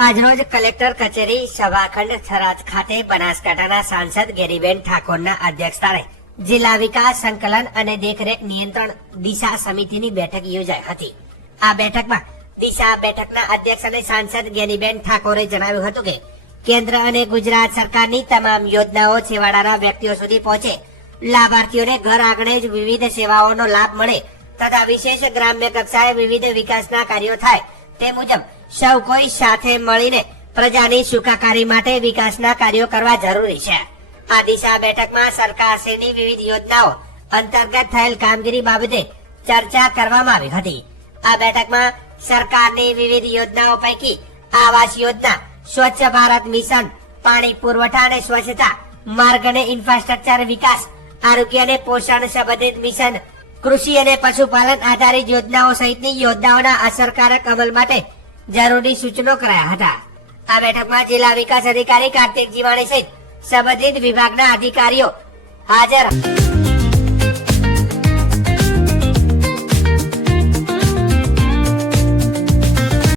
આજરોજ કલેક્ટર કચેરી સભાખંડ થરાદ ખાતે બનાસકાંઠાના સાંસદ ગેરીબેન ઠાકોરના અધ્યક્ષસ્થાને જિલ્લા વિકાસ સંકલન અને દેખરેખ નિયંત્રણ દિશા સમિતિની બેઠક યોજાઈ હતી. આ બેઠકમાં દિશા બેઠકના અધ્યક્ષ અને સાંસદ ગેનીબેન ઠાકોરે જણાવ્યું હતું કે, કેન્દ્ર અને ગુજરાત સરકારની તમામ યોજનાઓ છેવાડાના વ્યક્તિઓ સુધી પહોંચે. લાભાર્થીઓને ઘર આંગણે જ વિવિધ સેવાઓનો લાભ મળે તથા વિશેષ ગ્રામ્ય કક્ષાએ વિવિધ વિકાસના કાર્યો થાય તે મુજબ સૌ કોઈ સાથે મળીને પ્રજાની સુખાકારી માટે વિકાસના કાર્યો કરવા જરૂરી છે. આ દિશા બેઠકમાં સરકારશ્રીની વિવિધ યોજનાઓ અંતર્ગત થયેલ કામગીરી બાબતે ચર્ચા કરવામાં આવી હતી. આ બેઠકમાં સરકારની વિવિધ યોજનાઓ પૈકી આવાસ યોજના, સ્વચ્છ ભારત મિશન, પાણી પુરવઠા અને સ્વચ્છતા, માર્ગ અને ઇન્ફ્રાસ્ટ્રક્ચર વિકાસ, આરોગ્ય અને પોષણ સંબંધિત મિશન, કૃષિ અને પશુપાલન આધારિત યોજનાઓ સહિતની યોજનાઓના અસરકારક અમલ માટે જરૂરી સૂચનો કરાયા હતા. આ બેઠકમાં જિલ્લા વિકાસ અધિકારી કાર્તિક જીવાણી સહિત સંબંધિત વિભાગના અધિકારીઓ હાજર